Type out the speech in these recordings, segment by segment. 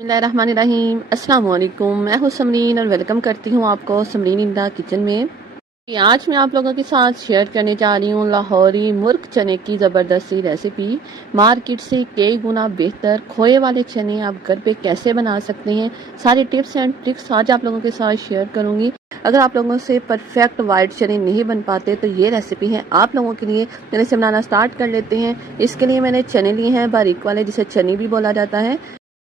बिस्मिल्लाहिर्रहमानिर्रहीम। अस्सलाम वालेकुम। मैं हूँ समरीन और वेलकम करती हूँ आपको समरीन इन द किचन में। आज मैं आप लोगों के साथ शेयर करने जा रही हूँ लाहौरी मुर्ग चने की ज़बरदस्त सी रेसिपी। मार्केट से कई गुना बेहतर खोए वाले चने आप घर पे कैसे बना सकते हैं, सारी टिप्स एंड ट्रिक्स आज आप लोगों के साथ शेयर करूँगी। अगर आप लोगों से परफेक्ट वाइट चने नहीं बन पाते तो ये रेसिपी है आप लोगों के लिए। चने से बनाना स्टार्ट कर लेते हैं। इसके लिए मैंने चने लिए हैं बारीक वाले, जिसे चने भी बोला जाता है।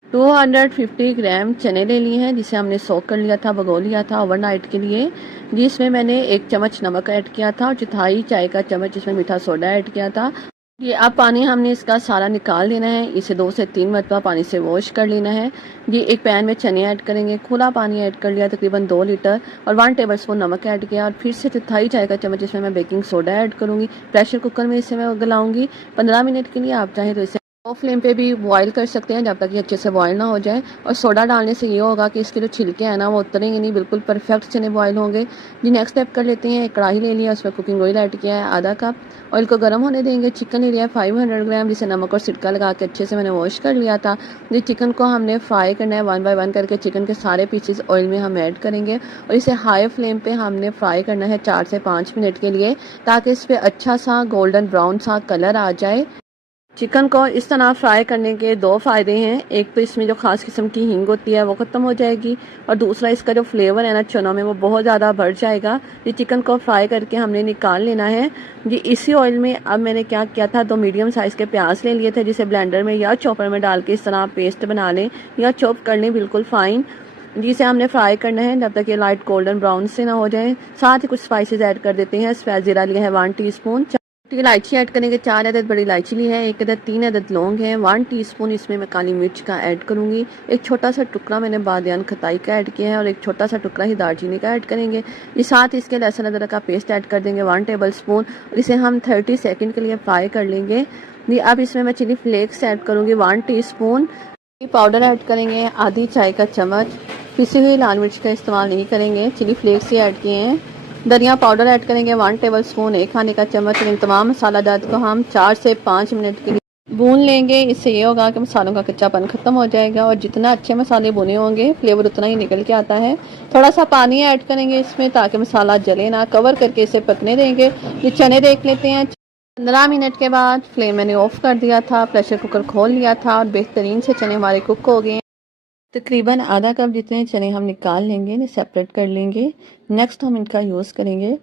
250 ग्राम चने ले लिए हैं, जिसे हमने सोक कर लिया था, भिगो लिया था ओवरनाइट के लिए। जिसमें मैंने 1 चम्मच नमक ऐड किया था और चौथाई चाय का चम्मच इसमें मीठा सोडा ऐड किया था। ये अब पानी हमने इसका सारा निकाल लेना है। इसे 2 से 3 मरतबा पानी से वॉश कर लेना है। ये एक पैन में चने ऐड करेंगे, खुला पानी ऐड कर लिया तकरीबन 2 लीटर, और 1 टेबलस्पून नमक ऐड किया, और फिर से चौथाई चाय का चम्मच इसमें मैं बेकिंग सोडा ऐड करूँगी। प्रेशर कुकर में इसे मैं गलाऊंगी 15 मिनट के लिए। आप चाहें तो इसे लो फ्लेम पे भी बॉईल कर सकते हैं जब तक ये अच्छे से बॉईल ना हो जाए। और सोडा डालने से ये होगा कि इसके जो छिलके हैं ना वो उतरेंगे नहीं, बिल्कुल परफेक्ट चने बॉईल होंगे। जी नेक्स्ट स्टेप कर लेते हैं। एक कढ़ाई ले लिया, उसमें कुकिंग ऑयल ऐड किया है आधा कप। ऑयल को गर्म होने देंगे। चिकन ले लिया 500 ग्राम, जिसे नमक और सिरका लगा के अच्छे से मैंने वॉश कर लिया था। ये चिकन को हमने फ्राई करना है 1 बाय 1 करके। चिकन के सारे पीसेस ऑयल में हम ऐड करेंगे और इसे हाई फ्लेम पे हमने फ्राई करना है 4 से 5 मिनट के लिए, ताकि इस पर अच्छा सा गोल्डन ब्राउन सा कलर आ जाए। चिकन को इस तरह फ्राई करने के 2 फ़ायदे हैं। एक तो इसमें जो ख़ास किस्म की हींग होती है वो ख़त्म हो जाएगी, और दूसरा इसका जो फ्लेवर है ना चनों में वो बहुत ज़्यादा बढ़ जाएगा। ये चिकन को फ्राई करके हमने निकाल लेना है। ये इसी ऑयल में अब मैंने क्या किया था, 2 मीडियम साइज़ के प्याज ले लिए थे, जिसे ब्लेंडर में या चॉपर में डाल के इस तरह पेस्ट बना लें या चॉप कर लें बिल्कुल फ़ाइन। जिसे हमने फ्राई करना है जब तक ये लाइट गोल्डन ब्राउन से ना हो जाए। साथ ही कुछ स्पाइसेस ऐड कर देते हैं। सफ़ेद ज़ीरा लिया है 1 टीस्पून, इलायची ऐड करेंगे 4 अदद बड़ी इलायची ली है, 1 अदद 3 अदद लौंग है, 1 टीस्पून इसमें मैं काली मिर्च का ऐड करूंगी। एक छोटा सा टुकड़ा मैंने बादियान खताई का ऐड किया है, और एक छोटा सा टुकड़ा ही दालचीनी का ऐड करेंगे। ये साथ इसके लहसुन अदरक का पेस्ट ऐड कर देंगे 1 टेबल स्पून, और इसे हम 30 सेकंड के लिए फ्राई कर लेंगे। ये अब इसमें मैं चिली फ्लेक्स ऐड करूंगी 1 टीस्पून, पाउडर ऐड करेंगे आधी चाय का चम्मच। पिसी हुई लाल मिर्च का इस्तेमाल नहीं करेंगे, चिली फ्लेक्स ही ऐड किए हैं। धनिया पाउडर ऐड करेंगे 1 टेबल स्पून, 1 खाने का चम्मच। इन तमाम मसाला जात को हम 4 से 5 मिनट के लिए भून लेंगे। इससे ये होगा कि मसालों का कच्चापन खत्म हो जाएगा, और जितना अच्छे मसाले भुने होंगे फ्लेवर उतना ही निकल के आता है। थोड़ा सा पानी ऐड करेंगे इसमें ताकि मसाला जले ना। कवर करके इसे पकने देंगे। ये चने देख लेते हैं। 15 मिनट के बाद फ्लेम मैंने ऑफ कर दिया था, प्रेशर कुकर खोल लिया था, और बेहतरीन से चने हमारे कुक हो गए। तकरीबन आधा कप जितने चने हम निकाल लेंगे, इन्हें सेपरेट कर लेंगे। नेक्स्ट हम इनका यूज़ करेंगे।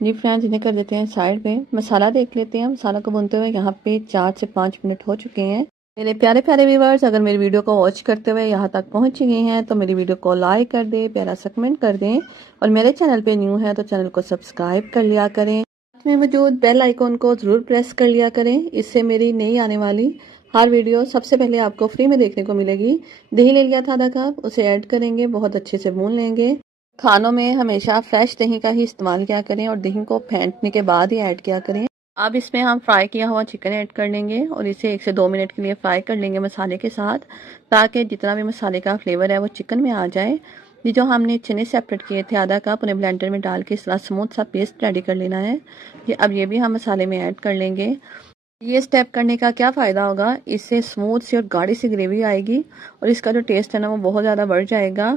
जी फ्रेंड्स, इन्हें कर देते हैं साइड में। मसाला देख लेते हैं। मसाला को भूनते हुए यहाँ पे 4 से 5 मिनट हो चुके हैं। मेरे प्यारे प्यारे व्यूवर्स, अगर मेरी वीडियो को वॉच करते हुए यहाँ तक पहुँच गए हैं तो मेरी वीडियो को लाइक कर दें, प्यारा सा कमेंट कर दें, और मेरे चैनल पे न्यू है तो चैनल को सब्सक्राइब कर लिया करें। साथ में मौजूद बेल आइकॉन को ज़रूर प्रेस कर लिया करें, इससे मेरी नई आने वाली हर वीडियो सबसे पहले आपको फ्री में देखने को मिलेगी। दही ले लिया था आधा कप, उसे ऐड करेंगे, बहुत अच्छे से भून लेंगे। खानों में हमेशा फ्रेश दही का ही इस्तेमाल किया करें, और दही को फेंटने के बाद ही ऐड किया करें। अब इसमें हम फ्राई किया हुआ चिकन ऐड कर लेंगे, और इसे 1 से 2 मिनट के लिए फ्राई कर लेंगे मसाले के साथ, ताकि जितना भी मसाले का फ्लेवर है वो चिकन में आ जाए। ये जो हमने चने सेपरेट किए थे आधा कप, उन्हें ब्लेंडर में डाल के इस तरह स्मूथ सा पेस्ट रेडी कर लेना है। अब ये भी हम मसाले में ऐड कर लेंगे। ये स्टेप करने का क्या फ़ायदा होगा, इससे स्मूथ सी और गाढ़ी सी ग्रेवी आएगी, और इसका जो टेस्ट है ना वो बहुत ज़्यादा बढ़ जाएगा।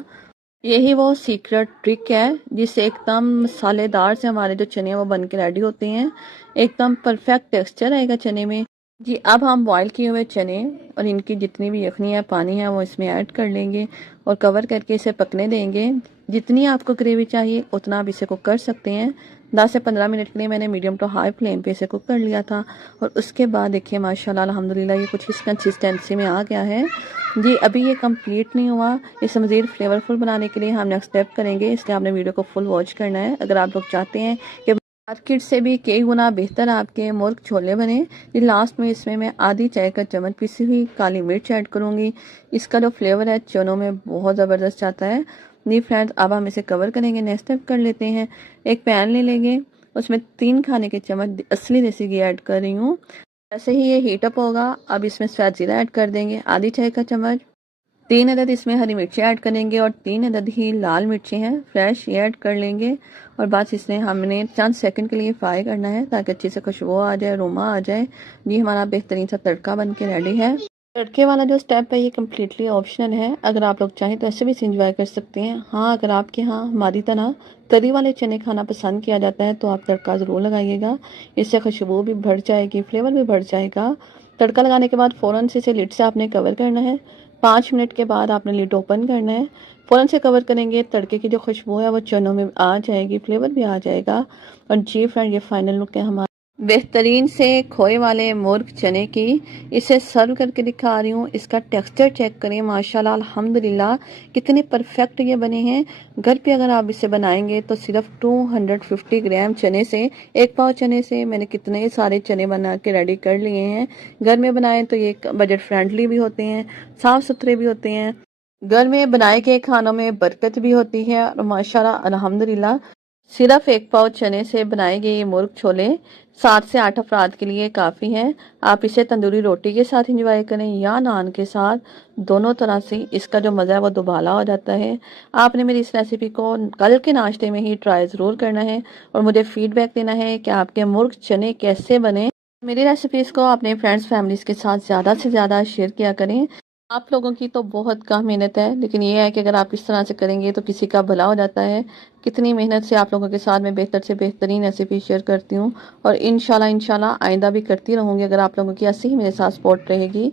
यही वो सीक्रेट ट्रिक है जिससे एकदम मसालेदार से हमारे जो चने हैं वो बन के रेडी होते हैं। एकदम परफेक्ट टेक्सचर आएगा चने में। जी अब हम बॉईल किए हुए चने और इनकी जितनी भी यखनी है, पानी है, वो इसमें ऐड कर लेंगे और कवर करके इसे पकने देंगे। जितनी आपको ग्रेवी चाहिए उतना आप इसे कुक कर सकते हैं। 10 से 15 मिनट के लिए मैंने मीडियम टू हाई फ्लेम पे इसे कुक कर लिया था, और उसके बाद देखिए माशाल्लाह अल्हम्दुलिल्लाह ये कुछ इस कंसिस्टेंसी में आ गया है। जी अभी ये कंप्लीट नहीं हुआ। इसे मज़ीद फ्लेवरफुल बनाने के लिए हम नेक्स्ट स्टेप करेंगे, इसलिए आपने वीडियो को फुल वॉच करना है। अगर आप लोग चाहते हैं कि मार्केट से भी कई गुना बेहतर आपके मुर्ग छोले बने, ये लास्ट में इसमें मैं आधी चाय का चम्मच पिसी हुई काली मिर्च ऐड करूँगी। इसका जो फ्लेवर है चनों में बहुत ज़बरदस्त आता है। जी फ्रेंड्स, अब हम इसे कवर करेंगे, नेक्स्ट स्टेप कर लेते हैं। एक पैन ले लेंगे, उसमें 3 खाने के चम्मच असली देसी घी ऐड कर रही हूँ। जैसे ही ये हीट अप होगा, अब इसमें सफ़ेद ज़ीरा ऐड कर देंगे आधी चाय का चम्मच। 3 अदद इसमें हरी मिर्ची ऐड करेंगे, और 3 अदद ही लाल मिर्ची हैं फ्रेश, ये ऐड कर लेंगे। और बस इसे हमने चंद सेकंड के लिए फ्राई करना है ताकि अच्छी से खुशबू आ जाए, अरोमा आ जाए। ये हमारा बेहतरीन सा तड़का बन के रेडी है। तड़के वाला जो स्टेप है ये कम्प्लीटली ऑप्शनल है। अगर आप लोग चाहें तो ऐसे भी इसे इंजॉय कर सकते हैं। हाँ, अगर आपके यहाँ हमारी तरह तरी वाले चने खाना पसंद किया जाता है तो आप तड़का ज़रूर लगाइएगा। इससे खुशबू भी बढ़ जाएगी, फ्लेवर भी बढ़ जाएगा। तड़का लगाने के बाद फ़ौरन से इसे लिड से आपने कवर करना है। 5 मिनट के बाद आपने लिड ओपन करना है। फ़ौरन से कवर करेंगे, तड़के की जो खुशबू है वो चनों में आ जाएगी, फ्लेवर भी आ जाएगा। और जी फ्रेंड, ये फाइनल लुक है हमारा बेहतरीन से खोए वाले मुर्ग चने की। इसे सर्व करके दिखा रही हूँ। इसका टेक्सचर चेक करें, माशाल्लाह अल्हम्दुलिल्लाह कितने परफेक्ट ये बने हैं। घर पे अगर आप इसे बनाएंगे तो सिर्फ 250 ग्राम चने से, 1 पाव चने से मैंने कितने सारे चने बना के रेडी कर लिए हैं। घर में बनाएं तो ये बजट फ्रेंडली भी होते हैं, साफ सुथरे भी होते हैं। घर में बनाए गए खानों में बरकत भी होती है और माशाल्लाह अल्हम्दुलिल्लाह सिर्फ 1 पाव चने से बनाए गए ये मुर्ग छोले 7 से 8 अफराद के लिए काफ़ी हैं। आप इसे तंदूरी रोटी के साथ इंजॉय करें या नान के साथ, दोनों तरह से इसका जो मज़ा है वो दुबाला हो जाता है। आपने मेरी इस रेसिपी को कल के नाश्ते में ही ट्राई ज़रूर करना है और मुझे फीडबैक देना है कि आपके मुर्ग चने कैसे बने। मेरी रेसिपीज़ को अपने फ्रेंड्स फैमिलीज़ के साथ ज़्यादा से ज़्यादा शेयर किया करें। आप लोगों की तो बहुत कम मेहनत है, लेकिन ये है कि अगर आप इस तरह से करेंगे तो किसी का भला हो जाता है। कितनी मेहनत से आप लोगों के साथ मैं बेहतर से बेहतरीन रेसिपी शेयर करती हूँ और इंशाल्लाह आइंदा भी करती रहूँगी अगर आप लोगों की ऐसी ही मेरे साथ सपोर्ट रहेगी।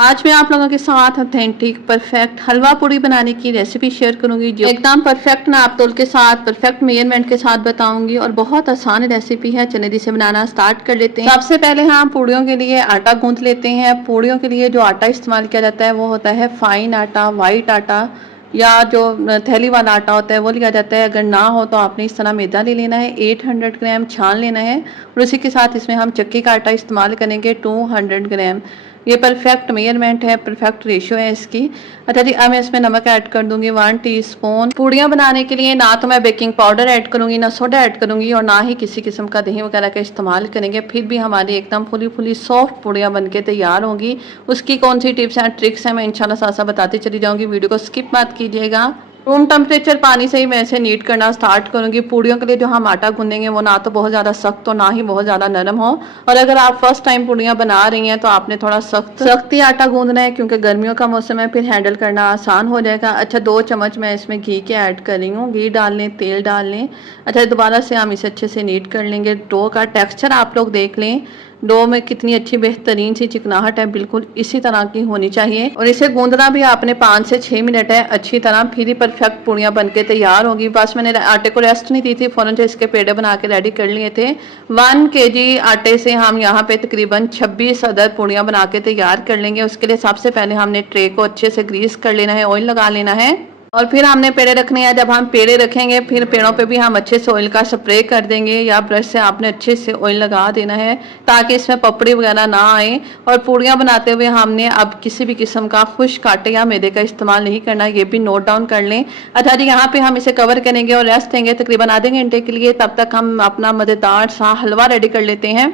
आज मैं आप लोगों के साथ ऑथेंटिक परफेक्ट हलवा पूड़ी बनाने की रेसिपी शेयर करूंगी, जो एकदम परफेक्ट नाप तोल के साथ परफेक्ट मेजरमेंट के साथ बताऊंगी और बहुत आसान रेसिपी है। चलिए जिसे बनाना स्टार्ट कर लेते हैं। सबसे पहले हम पूड़ियों के लिए आटा गूंथ लेते हैं। पूड़ियों के लिए जो आटा इस्तेमाल किया जाता है वो होता है फाइन आटा, वाइट आटा या जो थैली वाला आटा होता है वो लिया जाता है। अगर ना हो तो आपने इस तरह मैदा ले लेना है, 800 ग्राम छान लेना है और उसी के साथ इसमें हम चक्की का आटा इस्तेमाल करेंगे 200 ग्राम। ये परफेक्ट मेजरमेंट है, परफेक्ट रेशियो है इसकी। अच्छा जी, अब मैं इसमें नमक ऐड कर दूंगी 1 टीस्पून। पूड़ियाँ बनाने के लिए ना तो मैं बेकिंग पाउडर ऐड करूंगी, ना सोडा ऐड करूंगी और ना ही किसी किस्म का दही वगैरह का इस्तेमाल करेंगे। फिर भी हमारी एकदम फुली फुली सॉफ्ट पूड़ियाँ बनके तैयार होंगी। उसकी कौन सी टिप्स हैं, ट्रिक्स हैं, मैं इंशाल्लाह साथ साथ बताती चली जाऊंगी। वीडियो को स्किप मत कीजिएगा। रूम टेम्परेचर पानी से ही मैं इसे नीट करना स्टार्ट करूंगी। पूड़ियों के लिए जो हम आटा गूंदेंगे वो ना तो बहुत ज़्यादा सख्त हो, ना ही बहुत ज़्यादा नरम हो। और अगर आप फर्स्ट टाइम पूड़ियाँ बना रही हैं तो आपने थोड़ा सख्त ही आटा गूंदना है, क्योंकि गर्मियों का मौसम है, फिर हैंडल करना आसान हो जाएगा। अच्छा, 2 चम्मच मैं इसमें घी के ऐड कर रही हूँ। घी डाल लें, तेल डाल लें। अच्छा, दोबारा से हम इसे अच्छे से नीट कर लेंगे। डो का टेक्स्चर आप लोग देख लें, डो में कितनी अच्छी बेहतरीन सी चिकनाहट है, बिल्कुल इसी तरह की होनी चाहिए। और इसे गूंदना भी आपने 5 से 6 मिनट है अच्छी तरह, फिर ही परफेक्ट पूड़ियाँ बनके तैयार होगी। बस मैंने आटे को रेस्ट नहीं दी थी, फौरन से इसके पेड़े बना के रेडी कर लिए थे। 1 kg आटे से हम यहाँ पे तकरीबन 26 अदर पूड़ियाँ बना के तैयार कर लेंगे। उसके लिए सबसे पहले हमने ट्रे को अच्छे से ग्रीस कर लेना है, ऑयल लगा लेना है और फिर हमने पेड़े रखने हैं। जब हम पेड़े रखेंगे फिर पेड़ों पे भी हम अच्छे से ऑयल का स्प्रे कर देंगे या ब्रश से आपने अच्छे से ऑयल लगा देना है ताकि इसमें पपड़ी वगैरह ना आए। और पूड़ियाँ बनाते हुए हमने अब किसी भी किस्म का खुश्क आटे या मैदे का इस्तेमाल नहीं करना, ये भी नोट डाउन कर लें। अच्छा जी, यहाँ पे हम इसे कवर करेंगे और रेस्ट देंगे तकरीबन आधे घंटे के लिए। तब तक हम अपना मज़ेदार सा हलवा रेडी कर लेते हैं।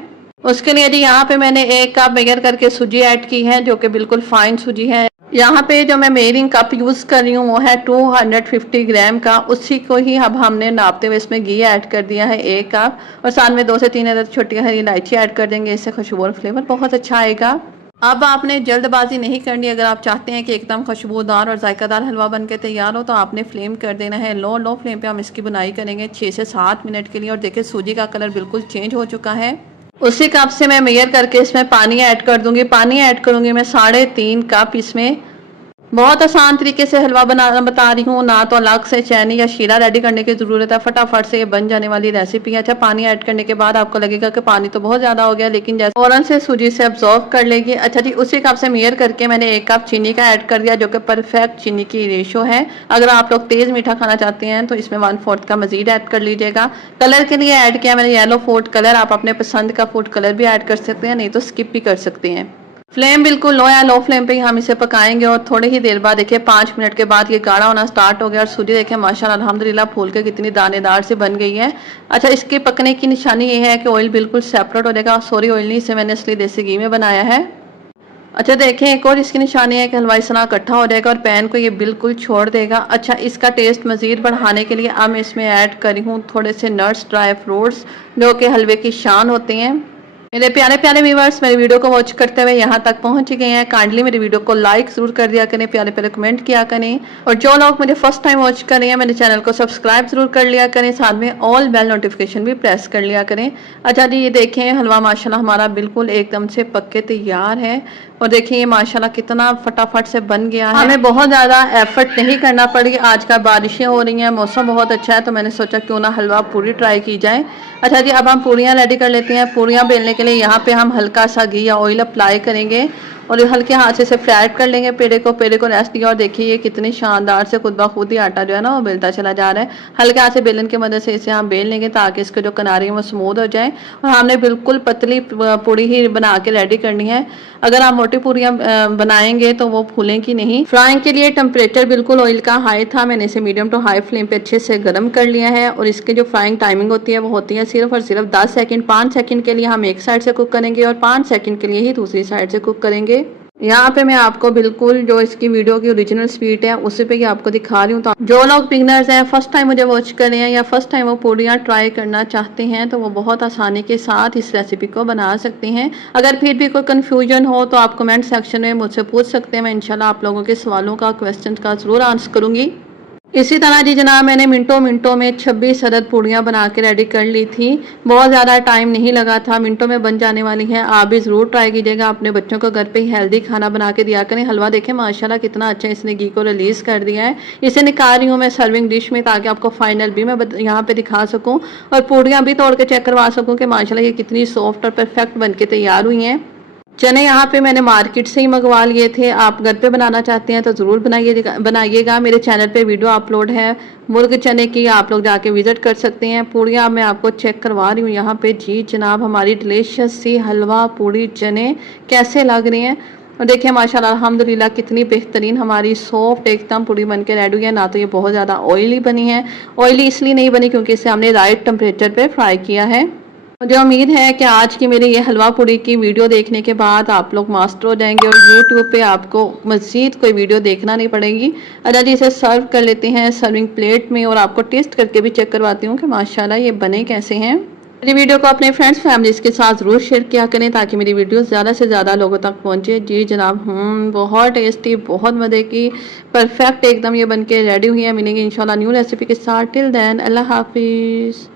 उसके लिए जी यहाँ पे मैंने 1 कप मेजर करके सूजी ऐड की है, जो कि बिल्कुल फाइन सूजी है। यहाँ पे जो मैं मेजरिंग कप यूज़ कर रही हूँ वो है 250 ग्राम का। उसी को ही अब हमने नापते हुए इसमें घी ऐड कर दिया है 1 कप और साथ में 2 से 3 अदर छोटी हरी इलायची ऐड कर देंगे। इससे खुशबू और फ्लेवर बहुत अच्छा आएगा। अब आपने जल्दबाजी नहीं करनी। अगर आप चाहते हैं कि एकदम खुशबूदार और जायकादार हलवा बन के तैयार हो तो आपने फ्लेम कर देना है लो फ्लेम पे हम इसकी बुनाई करेंगे 6 से 7 मिनट के लिए। और देखिए सूजी का कलर बिल्कुल चेंज हो चुका है। उसी कप से मैं मेजर करके इसमें पानी ऐड कर दूंगी। पानी ऐड करूंगी मैं 3.5 कप इसमें। बहुत आसान तरीके से हलवा बनाना बता रही हूँ, ना तो अलग से चैनी या शीरा रेडी करने की ज़रूरत है, फटाफट से ये बन जाने वाली रेसिपी है। अच्छा, पानी ऐड करने के बाद आपको लगेगा कि पानी तो बहुत ज़्यादा हो गया, लेकिन जैसे फौरन से सूजी से अब्जॉर्व कर लेगी। अच्छा जी, उसी कप से मेजर करके मैंने 1 कप चीनी का ऐड कर दिया, जो कि परफेक्ट चीनी की रेशो है। अगर आप लोग तेज़ मीठा खाना चाहते हैं तो इसमें 1/4 का मजीद ऐड कर लीजिएगा। कलर के लिए ऐड किया मैंने येलो फूड कलर। आप अपने पसंद का फूड कलर भी ऐड कर सकते हैं, नहीं तो स्किप भी कर सकते हैं। फ्लेम बिल्कुल लो या लो फ्लेम पे ही हम इसे पकाएंगे और थोड़ी ही देर बाद देखिए 5 मिनट के बाद ये गाढ़ा होना स्टार्ट हो गया और सूजी देखिए माशाल्लाह अल्हम्दुलिल्लाह फूल के कितनी दानेदार से बन गई है। अच्छा, इसके पकने की निशानी ये है कि ऑयल बिल्कुल सेपरेट हो जाएगा। सॉरी, ऑयल नहीं, इसे मैंने असली देसी घी में बनाया है। अच्छा देखें, एक और इसकी निशानी है कि हलवा इस तरह इकट्ठा हो जाएगा और पैन को ये बिल्कुल छोड़ देगा। अच्छा, इसका टेस्ट मज़ीद बढ़ाने के लिए अब मैं इसमें ऐड करी हूँ थोड़े से नट्स, ड्राई फ्रूट्स, जो कि हलवे की शान होते हैं। मेरे प्यारे प्यारे व्यूवर्स, मेरी वीडियो को वॉच करते हुए यहाँ तक पहुंच गए हैं। काइंडली मेरी वीडियो को लाइक जरूर कर दिया करें, प्यारे प्यारे कमेंट किया करें, और जो लोग मुझे फर्स्ट टाइम वॉच कर रहे हैं मेरे चैनल को सब्सक्राइब जरूर कर लिया करें, साथ में ऑल बेल नोटिफिकेशन भी प्रेस कर लिया करें। अच्छा जी, ये देखें हलवा माशाल्लाह हमारा बिल्कुल एकदम से पक के तैयार है, और देखिए ये माशाल्लाह कितना फटाफट से बन गया है। हमें बहुत ज़्यादा एफर्ट नहीं करना पड़ी। आज का बारिशें हो रही हैं, मौसम बहुत अच्छा है, तो मैंने सोचा क्यों ना हलवा पूरी ट्राई की जाए। अच्छा जी, अब हम पूरियाँ रेडी कर लेते हैं। पूरियाँ बेलने के लिए यहाँ पे हम हल्का सा घी या ऑयल अप्लाई करेंगे और हल्के हाथ से फ्राइड कर लेंगे पेड़े को रेस्ट दिया, और देखिए ये कितनी शानदार से खुद ब खुद ही आटा जो है ना वो बेलता चला जा रहा है। हल्के हाथ से बेलन की मदद से इसे हम बेल लेंगे ताकि इसके जो किनारे हैं वो स्मूथ हो जाए, और हमने बिल्कुल पतली पूरी ही बना के रेडी करनी है। अगर आप मोटी पूरियां बनाएंगे तो वो फूलेंगी नहीं। फ्राइंग के लिए टेम्परेचर बिल्कुल ऑयल का हाई था, मैंने इसे मीडियम टू हाई फ्लेम पे अच्छे से गर्म कर लिया है, और इसके जो फ्राइंग टाइमिंग होती है वो होती है सिर्फ और सिर्फ 10 सेकंड। 5 सेकंड के लिए हम एक साइड से कुक करेंगे और 5 सेकंड के लिए ही दूसरी साइड से कुक करेंगे। यहाँ पे मैं आपको बिल्कुल जो इसकी वीडियो की ओरिजिनल स्पीड है उसी पे ही आपको दिखा रही हूँ। तो जो लोग बिगनर्स हैं, फर्स्ट टाइम मुझे वॉच कर रहे हैं या फर्स्ट टाइम वो पूरियाँ ट्राई करना चाहते हैं, तो वो बहुत आसानी के साथ इस रेसिपी को बना सकते हैं। अगर फिर भी कोई कन्फ्यूजन हो तो आप कमेंट सेक्शन में मुझसे पूछ सकते हैं, मैं इंशाल्लाह आप लोगों के सवालों का, क्वेश्चन का जरूर आंसर करूँगी। इसी तरह जी जनाब, मैंने मिनटों मिनटों में 26 अदद पूड़ियाँ बना के रेडी कर ली थी। बहुत ज़्यादा टाइम नहीं लगा था, मिनटों में बन जाने वाली हैं। आप भी ज़रूर ट्राई कीजिएगा, अपने बच्चों को घर पे ही हेल्दी खाना बना के दिया करें। हलवा देखें माशाल्लाह कितना अच्छा इसने घी को रिलीज़ कर दिया है। इसे निकाल रही हूँ मैं सर्विंग डिश में ताकि आपको फाइनल भी मैं यहाँ पे दिखा सकूँ और पूड़ियाँ भी तोड़ के चेक करवा सकूँ कि माशाल्लाह ये कितनी सॉफ्ट और परफेक्ट बन के तैयार हुई हैं। चने यहाँ पे मैंने मार्केट से ही मंगवा लिए थे। आप घर पे बनाना चाहते हैं तो ज़रूर बनाइएगा। मेरे चैनल पे वीडियो अपलोड है मुर्ग चने की, आप लोग जाके विजिट कर सकते हैं। पूड़ियाँ मैं आपको चेक करवा रही हूँ यहाँ पे। जी जनाब, हमारी डिलीशियस सी हलवा पूड़ी चने कैसे लग रही हैं, और देखिए माशाल्लाह अल्हम्दुलिल्लाह कितनी बेहतरीन हमारी सॉफ्ट एकदम पूड़ी बन के रेडी हुई है। ना तो ये बहुत ज़्यादा ऑयली बनी है, ऑयली इसलिए नहीं बनी क्योंकि इसे हमने राइट टेम्परेचर पे फ्राई किया है। मुझे उम्मीद है कि आज की मेरी ये हलवा पूड़ी की वीडियो देखने के बाद आप लोग मास्टर हो जाएंगे और YouTube पे आपको मज़ीद कोई वीडियो देखना नहीं पड़ेगी। अच्छा जी, इसे सर्व कर लेते हैं सर्विंग प्लेट में, और आपको टेस्ट करके भी चेक करवाती हूँ कि माशाल्लाह ये बने कैसे हैं। मेरी वीडियो को अपने फ्रेंड्स फैमिलीज के साथ ज़रूर शेयर किया करें ताकि मेरी वीडियो ज़्यादा से ज़्यादा लोगों तक पहुँचे। जी जनाब, बहुत टेस्टी, बहुत मज़े की, परफेक्ट एकदम ये बन के रेडी हुई है। मिलेंगे इंशाल्लाह न्यू रेसिपी के साथ। टिल देन अल्लाह हाफिज़।